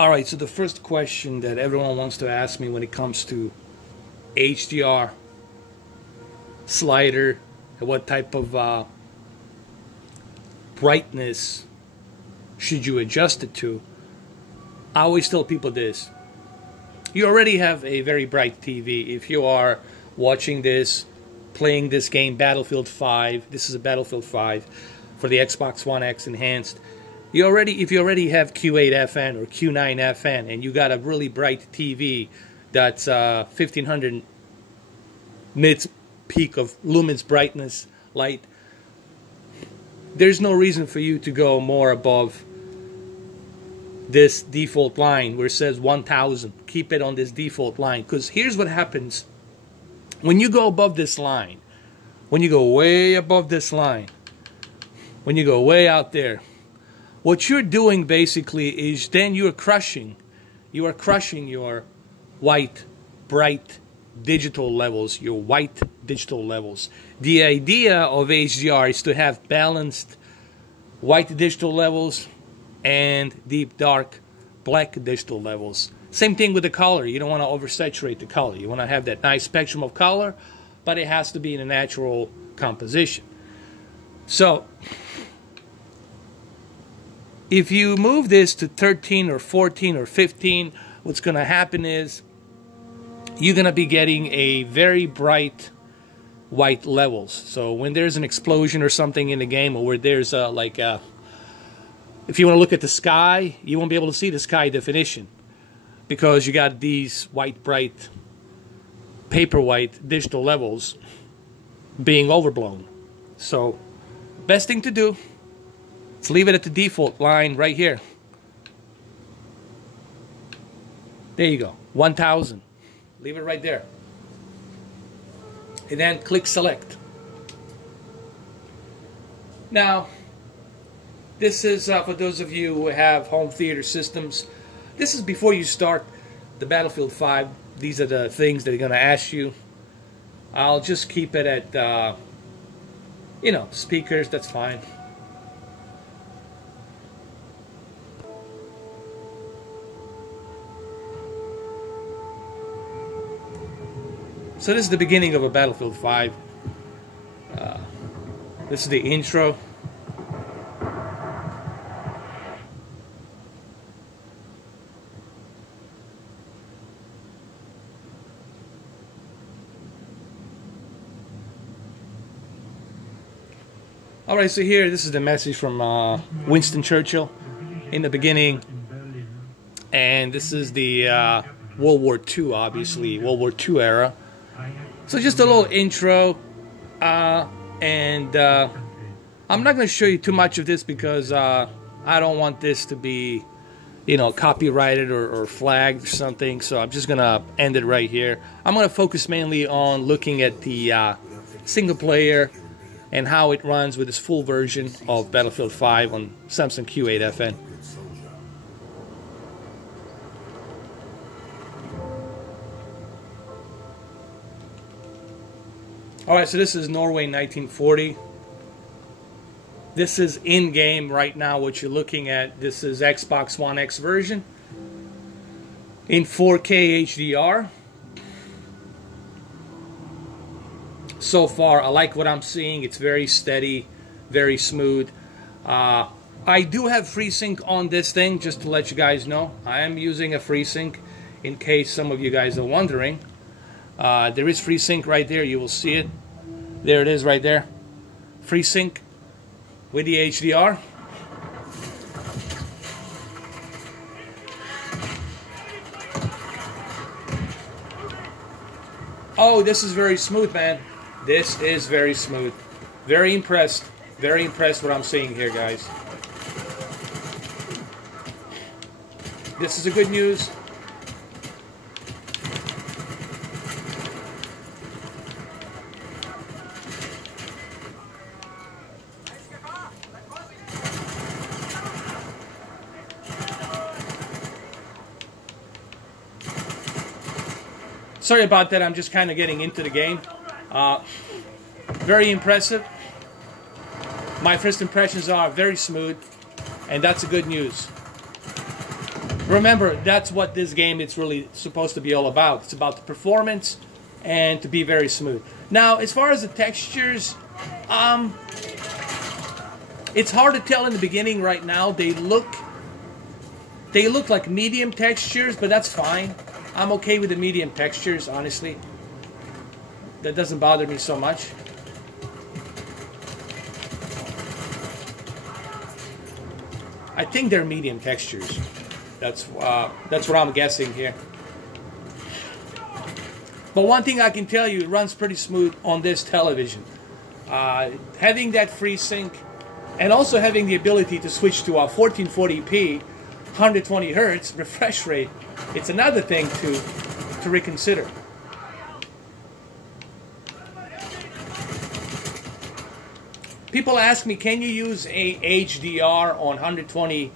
All right, so the first question that everyone wants to ask me when it comes to HDR slider, and what type of brightness should you adjust it to, I always tell people this. You already have a very bright TV. If you are watching this, playing this game, Battlefield 5, this is a Battlefield 5 for the Xbox One X Enhanced. If you already have Q8FN or Q9FN and you got a really bright TV that's 1500 nits peak of lumens brightness light, there's no reason for you to go more above this default line where it says 1000. Keep it on this default line, because here's what happens when you go above this line. When you go way above this line, when you go way out there, what you're doing basically is then you are crushing your white bright digital levels, your white digital levels. The idea of HDR is to have balanced white digital levels and deep dark black digital levels. Same thing with the color. You don't want to oversaturate the color. You want to have that nice spectrum of color, but it has to be in a natural composition. So if you move this to 13 or 14 or 15, what's going to happen is you're going to be getting a very bright white levels. So when there's an explosion or something in the game, or where there's if you want to look at the sky, you won't be able to see the sky definition because you got these white, bright, paper white digital levels being overblown. So best thing to do, let's leave it at the default line right here. There you go, 1000. Leave it right there. And then click select. Now, this is for those of you who have home theater systems. This is before you start the Battlefield 5. These are the things that are going to ask you. I'll just keep it at, speakers, that's fine. So this is the beginning of a Battlefield 5. This is the intro. Alright, so here, this is the message from Winston Churchill in the beginning. And this is the World War II, obviously, World War II era. So just a little intro, and I'm not going to show you too much of this because I don't want this to be, copyrighted or flagged or something. So I'm just going to end it right here. I'm going to focus mainly on looking at the single player and how it runs with this full version of Battlefield 5 on Samsung Q8FN. Alright, so this is Norway 1940. This is in-game right now, what you're looking at. This is Xbox One X version in 4K HDR. So far, I like what I'm seeing. It's very steady, very smooth. I do have FreeSync on this thing, just to let you guys know. I am using a FreeSync in case some of you guys are wondering. There is FreeSync right there. You will see it. There it is right there. FreeSync with the HDR. Oh, this is very smooth, man. This is very smooth. Very impressed. Very impressed what I'm seeing here, guys. This is a good news. Sorry about that, I'm just kind of getting into the game. Very impressive. My first impressions are very smooth, and that's a good news. Remember, that's what this game it's really supposed to be all about. It's about the performance and to be very smooth. Now, as far as the textures, it's hard to tell in the beginning right now. They look like medium textures, but that's fine. I'm okay with the medium textures, honestly. That doesn't bother me so much. I think they're medium textures. That's what I'm guessing here. But one thing I can tell you, it runs pretty smooth on this television. Having that FreeSync and also having the ability to switch to a 1440p 120 Hertz refresh rate, it's another thing to reconsider. People ask me, can you use a HDR on 120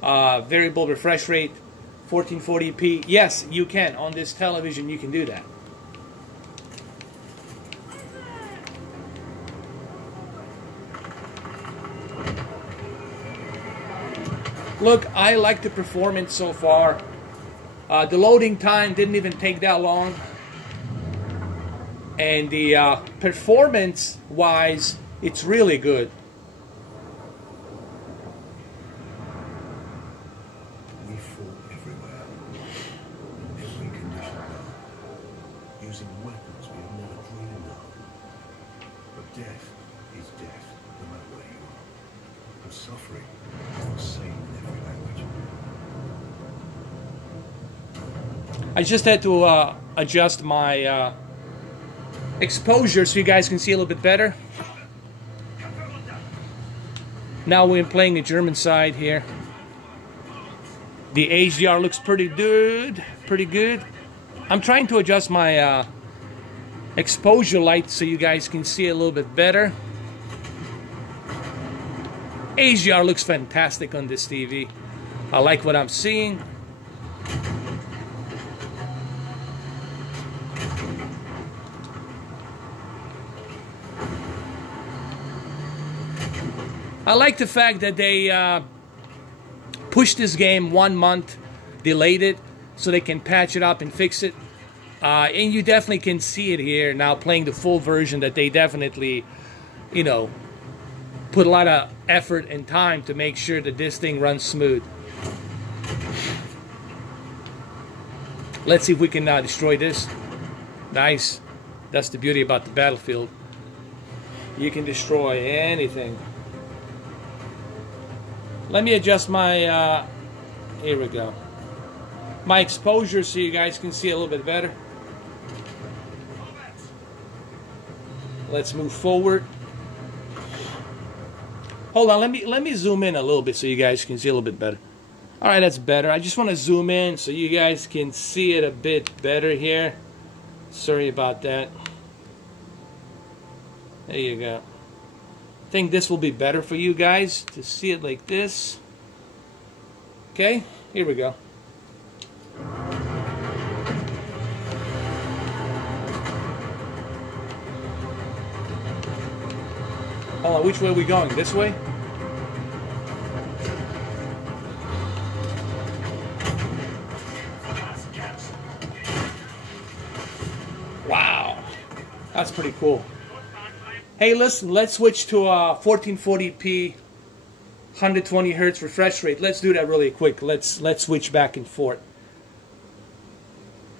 variable refresh rate 1440p? Yes, you can. On this television, you can do that. Look, I like the performance so far. The loading time didn't even take that long. And the performance-wise, it's really good. We fought everywhere, in every condition, using weapons we have never dreamed of. But death is death, no matter where you are. And suffering is the same in every language. I just had to adjust my exposure so you guys can see a little bit better. Now we're playing the German side here. The HDR looks pretty good, I'm trying to adjust my exposure light so you guys can see a little bit better. HDR looks fantastic on this TV. I like what I'm seeing. I like the fact that they pushed this game 1 month, delayed it, so they can patch it up and fix it. And you definitely can see it here now playing the full version that they definitely, you know, put a lot of effort and time to make sure that this thing runs smooth. Let's see if we can destroy this. Nice. That's the beauty about the Battlefield. You can destroy anything. Let me adjust my, here we go. My exposure so you guys can see a little bit better. Let's move forward. Hold on, let me zoom in a little bit so you guys can see a little bit better. All right, that's better. I just want to zoom in so you guys can see it a bit better here. Sorry about that. There you go. I think this will be better for you guys to see it like this. Okay, here we go. Hold on, which way are we going? This way? Wow, that's pretty cool. Hey, listen, let's switch to a 1440p 120 Hertz refresh rate. Let's do that really quick. Let's switch back and forth.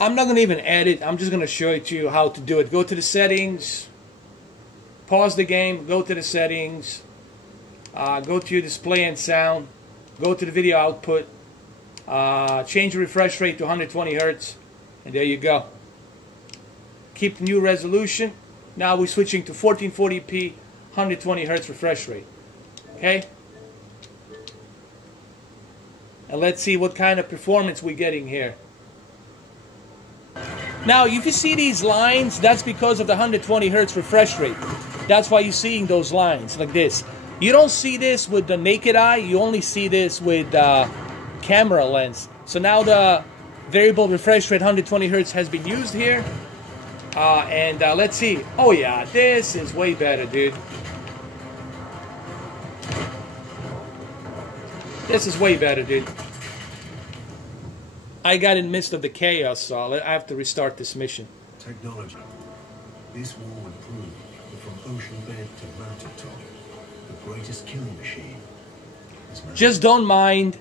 I'm not going to even edit. I'm just going to show it to you how to do it. Go to the settings. Pause the game. Go to the settings. Go to your display and sound. Go to the video output. Change the refresh rate to 120 Hertz. And there you go. Keep the new resolution. Now we're switching to 1440p 120 Hertz refresh rate. Okay? And let's see what kind of performance we're getting here. Now, if you see these lines, that's because of the 120 Hertz refresh rate. That's why you're seeing those lines like this. You don't see this with the naked eye. You only see this with camera lens. So now the variable refresh rate 120 Hertz has been used here. Let's see. Oh yeah, this is way better, dude. This is way better, dude. I got in midst of the chaos, so I have to restart this mission. Technology. This war would prove that from ocean bed to mountaintop, the greatest killing machine is man. Just don't mind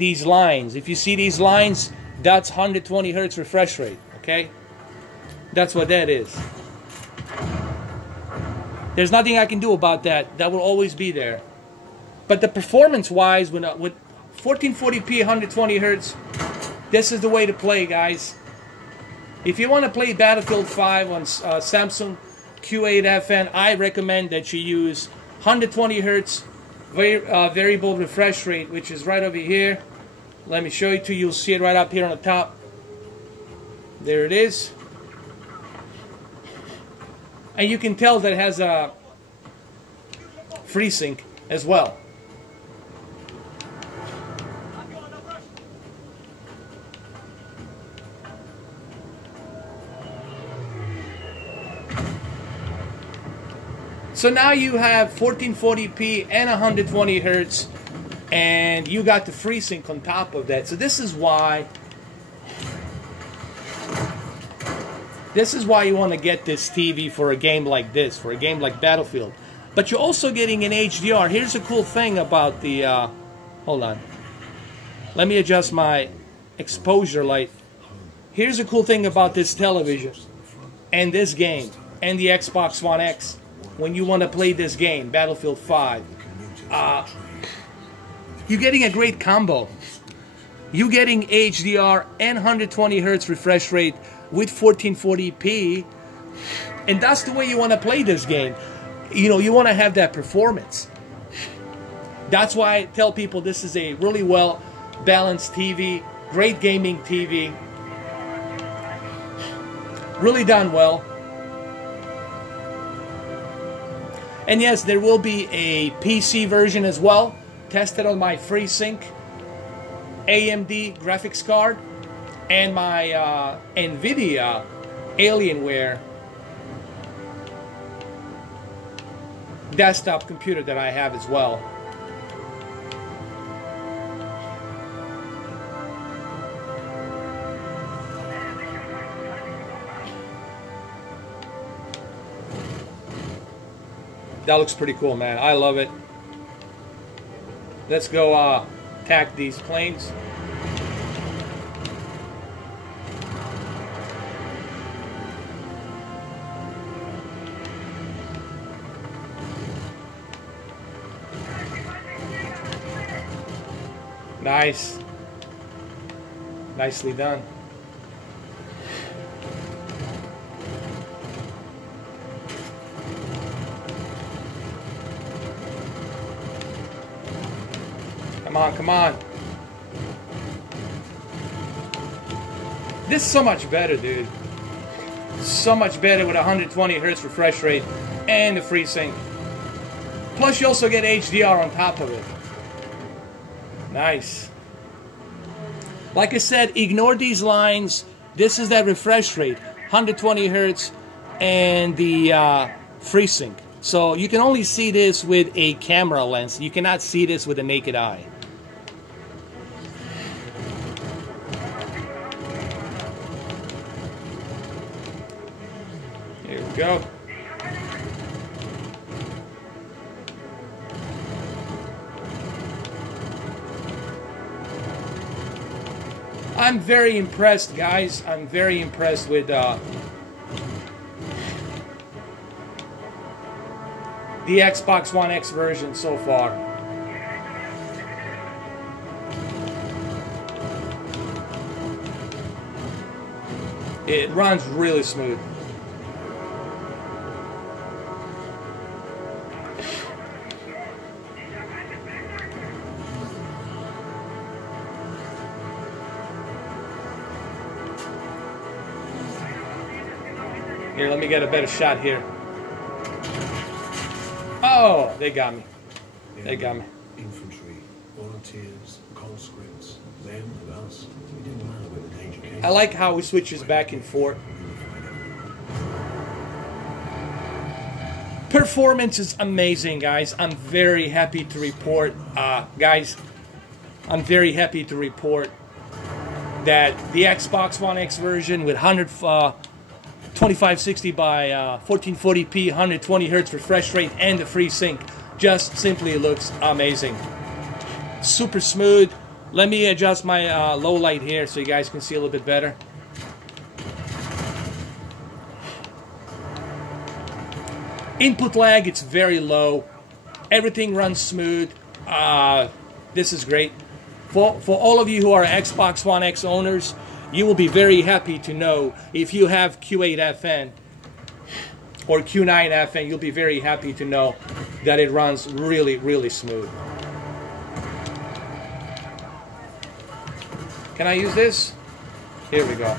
these lines. If you see these lines, that's 120 Hertz refresh rate, okay? That's what that is. There's nothing I can do about that. That will always be there. But the performance-wise, with 1440p, 120 Hertz, this is the way to play, guys. If you want to play Battlefield 5 on Samsung Q8FN, I recommend that you use 120 Hertz variable refresh rate, which is right over here. Let me show you to you. You'll see it right up here on the top. There it is. And you can tell that it has a FreeSync as well. So now you have 1440p and 120 Hertz, and you got the FreeSync on top of that. So this is why you want to get this TV for a game like this, for a game like Battlefield. But you're also getting an HDR. Here's the cool thing about the, hold on. Let me adjust my exposure light. Here's the cool thing about this television and this game and the Xbox One X. When you want to play this game, Battlefield 5, you're getting a great combo. You're getting HDR and 120 Hertz refresh rate with 1440p, and that's the way you want to play this game. You know, you want to have that performance. That's why I tell people this is a really well balanced TV, great gaming TV, really done well. And yes, there will be a PC version as well, tested on my FreeSync AMD graphics card and my NVIDIA Alienware desktop computer that I have as well. That looks pretty cool, man. I love it. Let's go attack these planes. Nice. Nicely done. Come on, come on. This is so much better, dude. So much better with 120 Hertz refresh rate and the FreeSync. Plus you also get HDR on top of it. Nice. Like I said, ignore these lines. This is that refresh rate, 120 Hertz and the FreeSync. So you can only see this with a camera lens. You cannot see this with a naked eye. Here we go. I'm very impressed, guys. I'm very impressed with the Xbox One X version so far. It runs really smooth. Here, let me get a better shot here. Oh, they got me. They got me. Infantry, volunteers, conscripts, them and us. It didn't matter where the danger came. I like how he switches back and forth. Performance is amazing, guys. I'm very happy to report, guys. I'm very happy to report that the Xbox One X version with 2560 by 1440p, 120 Hertz refresh rate, and the FreeSync just simply looks amazing. Super smooth. Let me adjust my low light here so you guys can see a little bit better. Input lag, it's very low. Everything runs smooth. This is great. For all of you who are Xbox One X owners, you will be very happy to know if you have Q8FN or Q9FN, you'll be very happy to know that it runs really, really smooth. Can I use this? Here we go.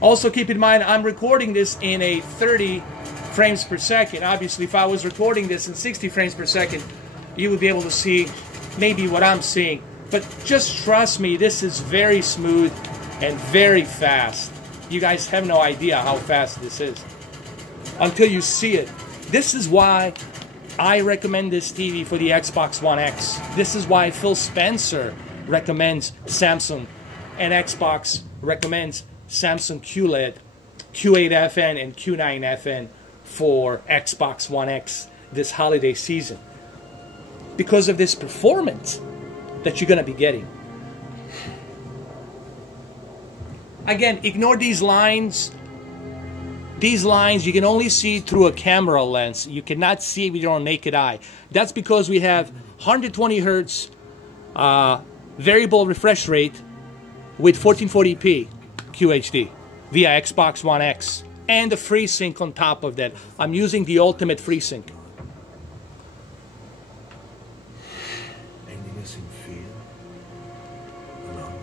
Also keep in mind, I'm recording this in a 30 frames per second. Obviously, if I was recording this in 60 frames per second, you would be able to see maybe what I'm seeing. But just trust me, this is very smooth and very fast. You guys have no idea how fast this is until you see it. This is why I recommend this TV for the Xbox One X. This is why Phil Spencer recommends Samsung, and Xbox recommends Samsung QLED, Q8FN, and Q9FN for Xbox One X this holiday season. Because of this performance that you're going to be getting. Again, ignore these lines. These lines you can only see through a camera lens. You cannot see it with your own naked eye. That's because we have 120 Hertz variable refresh rate with 1440p QHD via Xbox One X and the FreeSync on top of that. I'm using the ultimate FreeSync. Endiness in fear. Alone.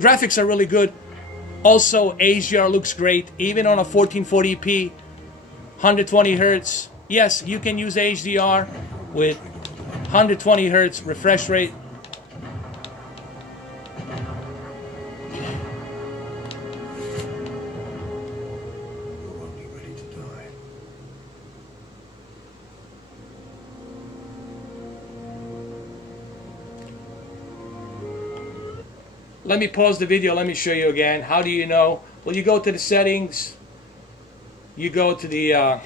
Graphics are really good. Also, HDR looks great, even on a 1440p, 120 Hertz. Yes, you can use HDR with 120 Hertz refresh rate. Let me pause the video, let me show you again. How do you know? Well, you go to the settings, you go to the,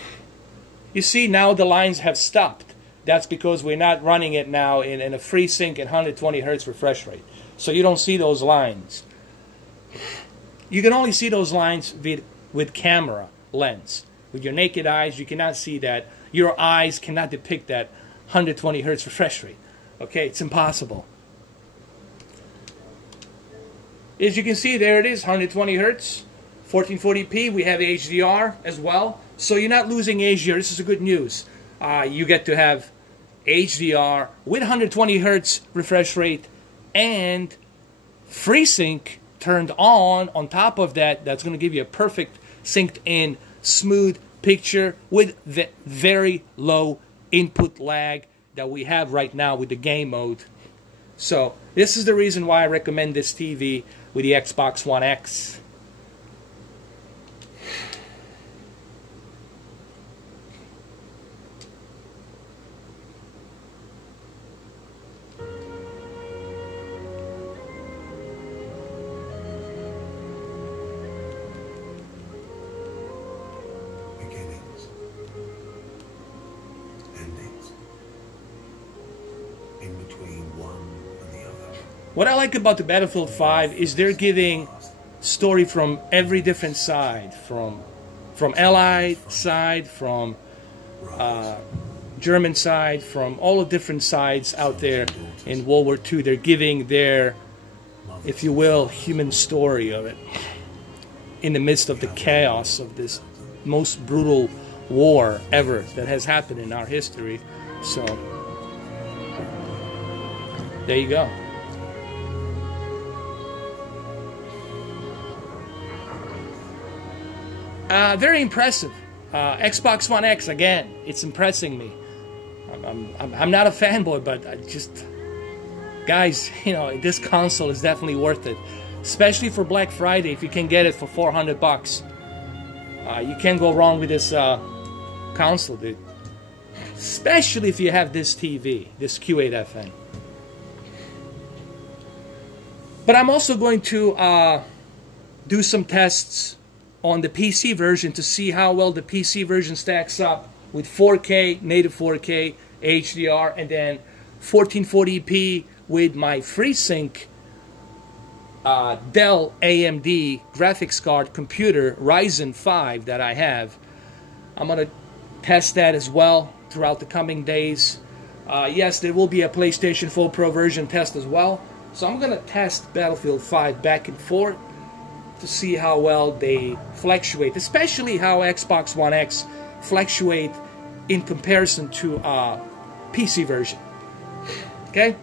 you see now the lines have stopped. That's because we're not running it now in a FreeSync and 120 Hertz refresh rate. So you don't see those lines. You can only see those lines with camera lens. With your naked eyes, you cannot see that. Your eyes cannot depict that 120 Hertz refresh rate. Okay, it's impossible. As you can see, there it is, 120 Hertz, 1440p. We have HDR as well. So you're not losing HDR. This is a good news. You get to have HDR with 120 Hertz refresh rate and FreeSync turned on top of that. That's going to give you a perfect synced in, smooth picture with the very low input lag that we have right now with the game mode. So this is the reason why I recommend this TV with the Xbox One X. Beginnings. Endings. In between one and the other. What I like about the Battlefield 5 is they're giving story from every different side, from Allied side, from German side, from all the different sides out there in World War II. They're giving their, if you will, human story of it in the midst of the chaos of this most brutal war ever that has happened in our history. So there you go. Very impressive. Xbox One X, again, it's impressing me. I'm not a fanboy, but I just, guys, you know, this console is definitely worth it. especially for Black Friday. If you can get it for 400 bucks, you can't go wrong with this console, dude. Especially if you have this TV, this Q8FN. But I'm also going to do some tests on the PC version to see how well the PC version stacks up with 4K, native 4K, HDR, and then 1440p with my Freesync Dell AMD graphics card computer, Ryzen 5 that I have. I'm going to test that as well throughout the coming days. Yes, there will be a PlayStation 4 Pro version test as well. So I'm going to test Battlefield 5 back and forth to see how well they fluctuate, especially how Xbox One X fluctuate in comparison to PC version. Okay?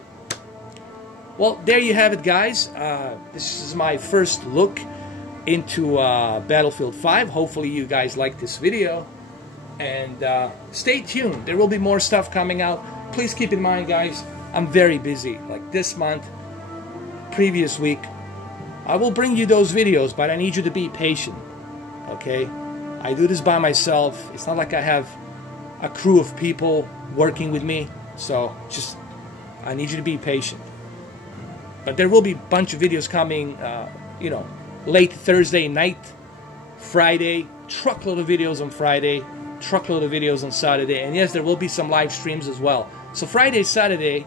Well, there you have it, guys. This is my first look into Battlefield 5. Hopefully you guys like this video. And stay tuned. There will be more stuff coming out. Please keep in mind, guys, I'm very busy. Like this month, previous week, I will bring you those videos, but I need you to be patient. Okay? I do this by myself. It's not like I have a crew of people working with me. So just, I need you to be patient. But there will be a bunch of videos coming, you know, late Thursday night, Friday, truckload of videos on Friday, truckload of videos on Saturday, and yes, there will be some live streams as well. So Friday, Saturday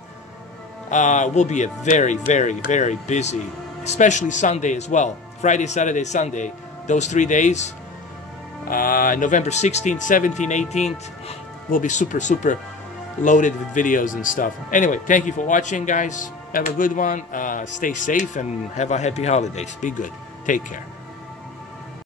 will be a very, very, very busy, especially Sunday as well. Friday, Saturday, Sunday, those 3 days, November 16th, 17th, 18th, will be super, super loaded with videos and stuff. Anyway, thank you for watching, guys. Have a good one. Stay safe and have a happy holidays. Be good. Take care.